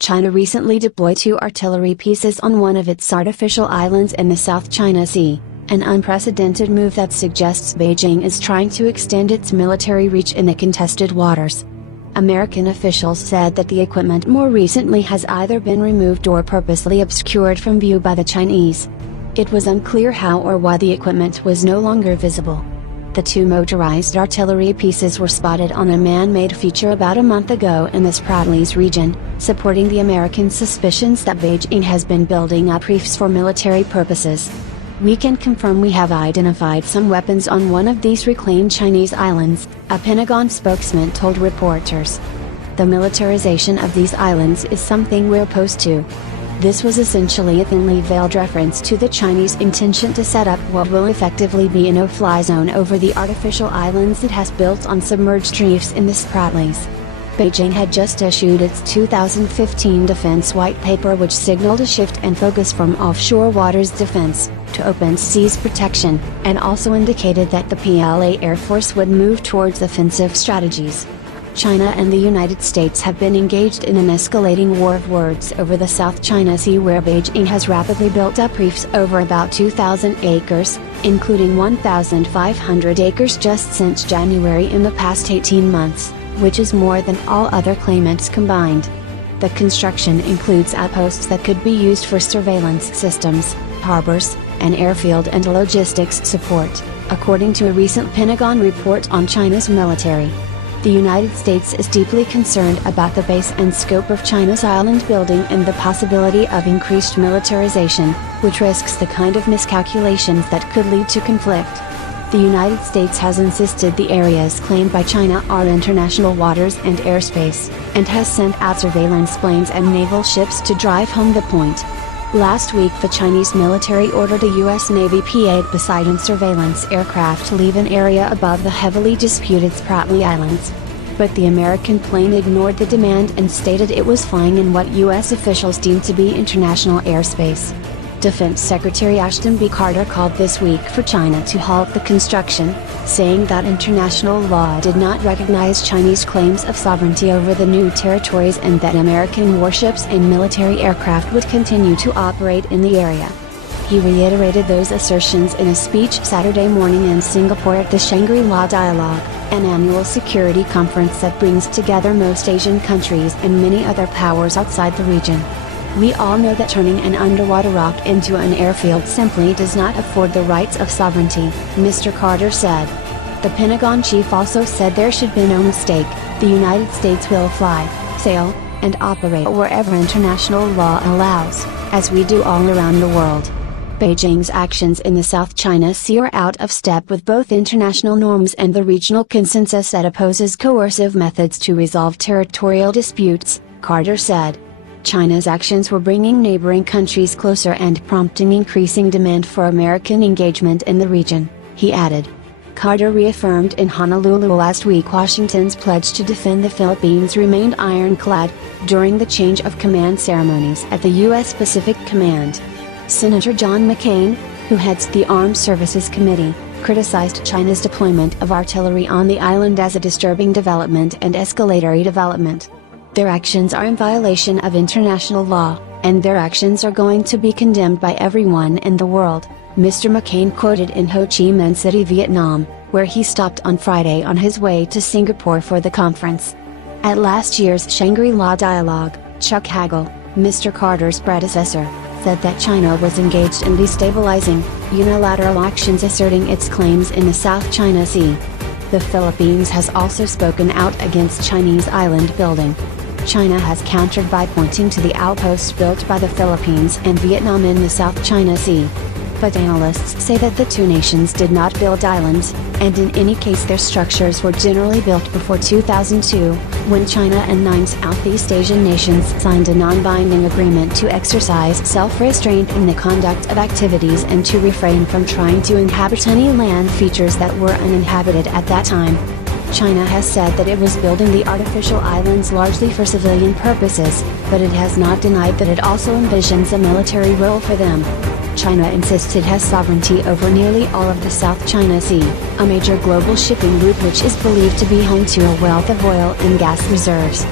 China recently deployed 2 artillery pieces on one of its artificial islands in the South China Sea, an unprecedented move that suggests Beijing is trying to extend its military reach in the contested waters. American officials said that the equipment more recently has either been removed or purposely obscured from view by the Chinese. It was unclear how or why the equipment was no longer visible. The 2 motorized artillery pieces were spotted on a man-made feature about a month ago in the Spratlys region, supporting the American suspicions that Beijing has been building up reefs for military purposes. "We can confirm we have identified some weapons on one of these reclaimed Chinese islands," a Pentagon spokesman told reporters. "The militarization of these islands is something we're opposed to." This was essentially a thinly veiled reference to the Chinese intention to set up what will effectively be a no-fly zone over the artificial islands it has built on submerged reefs in the Spratlys. Beijing had just issued its 2015 defense white paper, which signaled a shift and focus from offshore waters defense to open seas protection, and also indicated that the PLA Air Force would move towards offensive strategies. China and the United States have been engaged in an escalating war of words over the South China Sea, where Beijing has rapidly built up reefs over about 2,000 acres, including 1,500 acres just since January in the past 18 months, which is more than all other claimants combined. The construction includes outposts that could be used for surveillance systems, harbors, and airfield and logistics support, according to a recent Pentagon report on China's military. The United States is deeply concerned about the base and scope of China's island building and the possibility of increased militarization, which risks the kind of miscalculations that could lead to conflict. The United States has insisted the areas claimed by China are international waters and airspace, and has sent out surveillance planes and naval ships to drive home the point. Last week the Chinese military ordered a U.S. Navy P-8 Poseidon surveillance aircraft to leave an area above the heavily disputed Spratly Islands. But the American plane ignored the demand and stated it was flying in what U.S. officials deemed to be international airspace. Defense Secretary Ashton B. Carter called this week for China to halt the construction, saying that international law did not recognize Chinese claims of sovereignty over the new territories and that American warships and military aircraft would continue to operate in the area. He reiterated those assertions in a speech Saturday morning in Singapore at the Shangri-La Dialogue, an annual security conference that brings together most Asian countries and many other powers outside the region. "We all know that turning an underwater rock into an airfield simply does not afford the rights of sovereignty," Mr. Carter said. The Pentagon chief also said there should be no mistake, the United States will fly, sail, and operate wherever international law allows, as we do all around the world. Beijing's actions in the South China Sea are out of step with both international norms and the regional consensus that opposes coercive methods to resolve territorial disputes, Carter said. China's actions were bringing neighboring countries closer and prompting increasing demand for American engagement in the region, he added. Carter reaffirmed in Honolulu last week Washington's pledge to defend the Philippines remained ironclad, during the change of command ceremonies at the U.S. Pacific Command. Senator John McCain, who heads the Armed Services Committee, criticized China's deployment of artillery on the island as a disturbing development and escalatory development. "Their actions are in violation of international law, and their actions are going to be condemned by everyone in the world," Mr. McCain quoted in Ho Chi Minh City, Vietnam, where he stopped on Friday on his way to Singapore for the conference. At last year's Shangri-La Dialogue, Chuck Hagel, Mr. Carter's predecessor, said that China was engaged in destabilizing, unilateral actions asserting its claims in the South China Sea. The Philippines has also spoken out against Chinese island building. China has countered by pointing to the outposts built by the Philippines and Vietnam in the South China Sea. But analysts say that the two nations did not build islands, and in any case their structures were generally built before 2002, when China and 9 Southeast Asian nations signed a non-binding agreement to exercise self-restraint in the conduct of activities and to refrain from trying to inhabit any land features that were uninhabited at that time. China has said that it was building the artificial islands largely for civilian purposes, but it has not denied that it also envisions a military role for them. China insists it has sovereignty over nearly all of the South China Sea, a major global shipping route which is believed to be home to a wealth of oil and gas reserves.